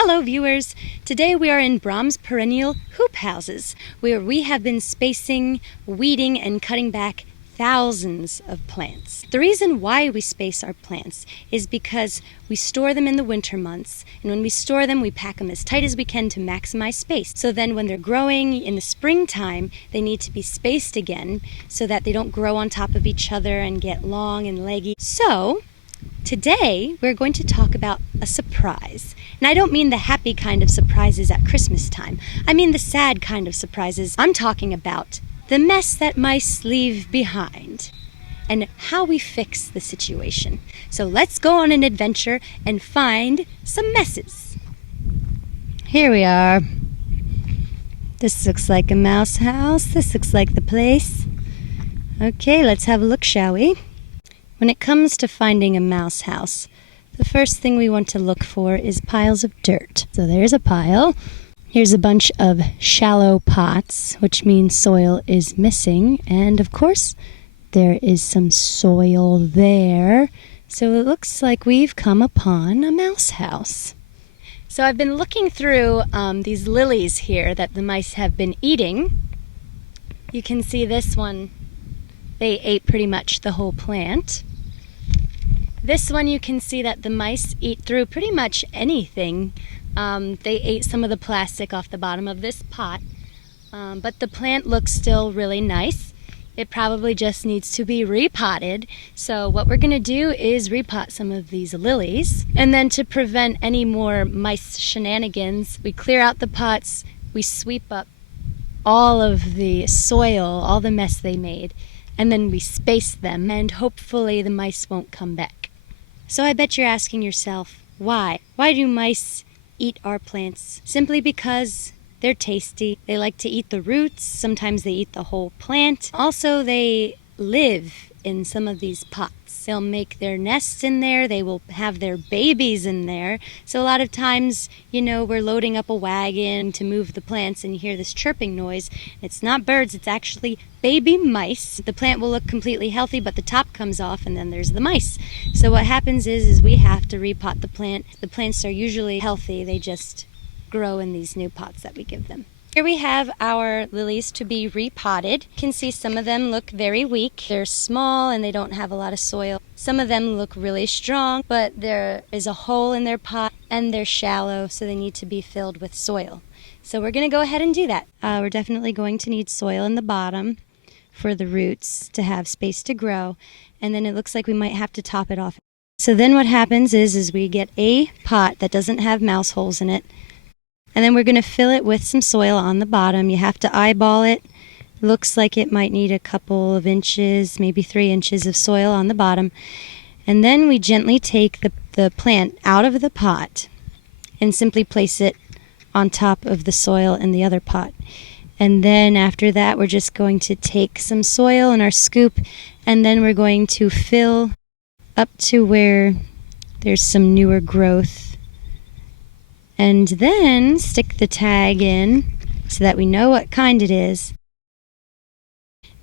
Hello viewers! Today we are in Brahms Perennial Hoop Houses, where we have been spacing, weeding, and cutting back thousands of plants. The reason why we space our plants is because we store them in the winter months, and when we store them we pack them as tight as we can to maximize space. So then when they're growing in the springtime, they need to be spaced again so that they don't grow on top of each other and get long and leggy. So today, we're going to talk about a surprise. And I don't mean the happy kind of surprises at Christmas time. I mean the sad kind of surprises. I'm talking about the mess that mice leave behind and how we fix the situation. So let's go on an adventure and find some messes. Here we are. This looks like a mouse house. This looks like the place. Okay, let's have a look, shall we? When it comes to finding a mouse house, the first thing we want to look for is piles of dirt. So there's a pile. Here's a bunch of shallow pots, which means soil is missing. And of course, there is some soil there. So it looks like we've come upon a mouse house. So I've been looking through these lilies here that the mice have been eating. You can see this one, they ate pretty much the whole plant. This one you can see that the mice eat through pretty much anything. They ate some of the plastic off the bottom of this pot, but the plant looks still really nice. It probably just needs to be repotted. So what we're gonna do is repot some of these lilies. And then to prevent any more mice shenanigans, we clear out the pots, we sweep up all of the soil, all the mess they made, and then we space them, and hopefully the mice won't come back. So I bet you're asking yourself, why? Why do mice eat our plants? Simply because they're tasty. They like to eat the roots. Sometimes they eat the whole plant. Also, they live in some of these pots. They'll make their nests in there. They will have their babies in there. So a lot of times, you know, we're loading up a wagon to move the plants and you hear this chirping noise. It's not birds, it's actually baby mice. The plant will look completely healthy, but the top comes off and then there's the mice. So what happens is we have to repot the plant. The plants are usually healthy. They just grow in these new pots that we give them. Here we have our lilies to be repotted. You can see some of them look very weak. They're small and they don't have a lot of soil. Some of them look really strong, but there is a hole in their pot and they're shallow, so they need to be filled with soil. So we're going to go ahead and do that. We're definitely going to need soil in the bottom for the roots to have space to grow, and then it looks like we might have to top it off. So then what happens is we get a pot that doesn't have mouse holes in it, and then we're going to fill it with some soil on the bottom. You have to eyeball it. Looks like it might need a couple of inches, maybe 3 inches of soil on the bottom. And then we gently take the plant out of the pot and simply place it on top of the soil in the other pot. And then after that, we're just going to take some soil in our scoop, and then we're going to fill up to where there's some newer growth. And then stick the tag in so that we know what kind it is.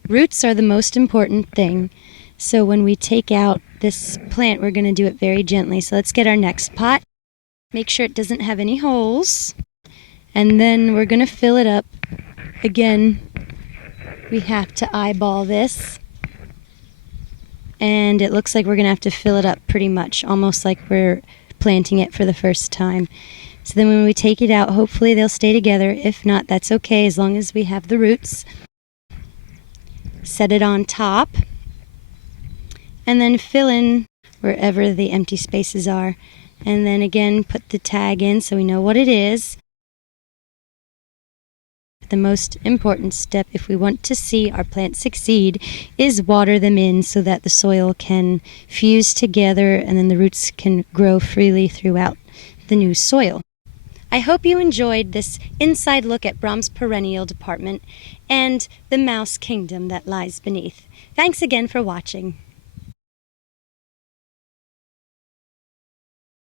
Roots are the most important thing. So when we take out this plant, we're going to do it very gently. So let's get our next pot. Make sure it doesn't have any holes. And then we're going to fill it up. Again, we have to eyeball this. And it looks like we're going to have to fill it up pretty much, almost like we're planting it for the first time. So then when we take it out, hopefully they'll stay together. If not, that's okay, as long as we have the roots. Set it on top. And then fill in wherever the empty spaces are. And then again, put the tag in so we know what it is. The most important step, if we want to see our plants succeed, is water them in so that the soil can fuse together and then the roots can grow freely throughout the new soil. I hope you enjoyed this inside look at Brahms Perennial Department and the mouse kingdom that lies beneath. Thanks again for watching.